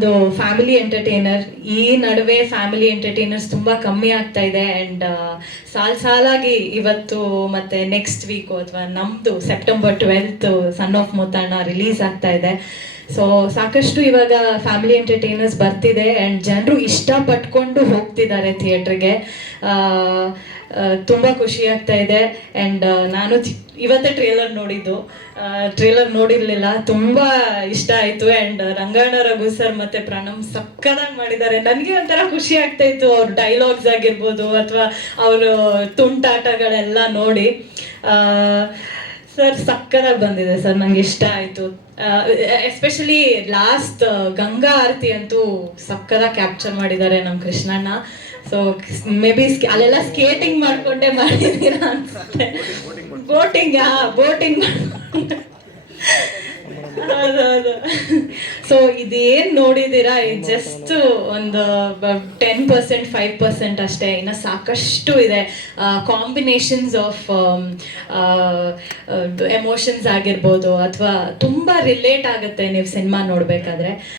ಒಂದು family entertainer. ಈ ನಡುವೆ ಫ್ಯಾಮಿಲಿ ಎಂಟರ್ಟೈನರ್ಸ್ ತುಂಬಾ ಕಮ್ಮಿ ಆಗ್ತಾ ಇದೆ. ಅಂಡ್ ಸಾಲಾಗಿ ಇವತ್ತು ಮತ್ತೆ ನೆಕ್ಸ್ಟ್ ವೀಕು ಅಥವಾ ನಮ್ದು September 12th son of Muttanna release ಆಗ್ತಾ ಇದೆ. ಸೊ ಸಾಕಷ್ಟು ಇವಾಗ ಫ್ಯಾಮಿಲಿ ಎಂಟರ್ಟೈನರ್ಸ್ ಬರ್ತಿದೆ ಅಂಡ್ ಜನರು ಇಷ್ಟಪಟ್ಕೊಂಡು ಹೋಗ್ತಿದ್ದಾರೆ ಥಿಯೇಟ್ರಿಗೆ. ತುಂಬ ಖುಷಿ ಆಗ್ತಾ ಇದೆ. ಆ್ಯಂಡ್ ನಾನು ಇವತ್ತೇ ಟ್ರೇಲರ್ ನೋಡಿರಲಿಲ್ಲ, ತುಂಬ ಇಷ್ಟ ಆಯಿತು. ಆ್ಯಂಡ್ ರಂಗಣ್ಣ ರಘು ಸರ್ ಮತ್ತು ಪ್ರಣಮ್ ಸಕ್ಕದಾಗಿ ಮಾಡಿದ್ದಾರೆ. ನನಗೆ ಒಂಥರ ಖುಷಿ ಆಗ್ತಾ ಇತ್ತು ಅವ್ರ ಡೈಲಾಗ್ಸ್ ಆಗಿರ್ಬೋದು ಅಥವಾ ಅವರು ತುಂಟಾಟಗಳೆಲ್ಲ ನೋಡಿ. ಸರ್ ಸಕ್ಕದಾಗಿ ಬಂದಿದೆ ಸರ್, ನಂಗೆ ಇಷ್ಟ ಆಯಿತು. ಎಸ್ಪೆಷಲಿ ಲಾಸ್ಟ್ ಗಂಗಾ ಆರತಿ ಅಂತೂ ಸಕ್ಕದಾಗಿ ಕ್ಯಾಪ್ಚರ್ ಮಾಡಿದ್ದಾರೆ ನಮ್ಮ ಕೃಷ್ಣಣ್ಣ. ಸೊ ಮೇ ಬಿ ಅಲ್ಲೆಲ್ಲ ಸ್ಕೇಟಿಂಗ್ ಮಾಡ್ಕೊಂಡೇ ಮಾಡಿದ್ದೀರಾ ಅನ್ಸುತ್ತೆ. ಬೋಟಿಂಗ್ ಹೌದೌದು. ಸೊ ಇದೇನು ನೋಡಿದ್ದೀರಾ, ಇದು ಜಸ್ಟ್ ಒಂದು 10% 5% ಅಷ್ಟೇ. ಇನ್ನು ಸಾಕಷ್ಟು ಇದೆ. ಕಾಂಬಿನೇಷನ್ಸ್ ಆಫ್ ಎಮೋಷನ್ಸ್ ಆಗಿರ್ಬೋದು ಅಥವಾ ತುಂಬ ರಿಲೇಟ್ ಆಗುತ್ತೆ ನೀವು ಸಿನಿಮಾ ನೋಡಬೇಕಾದ್ರೆ.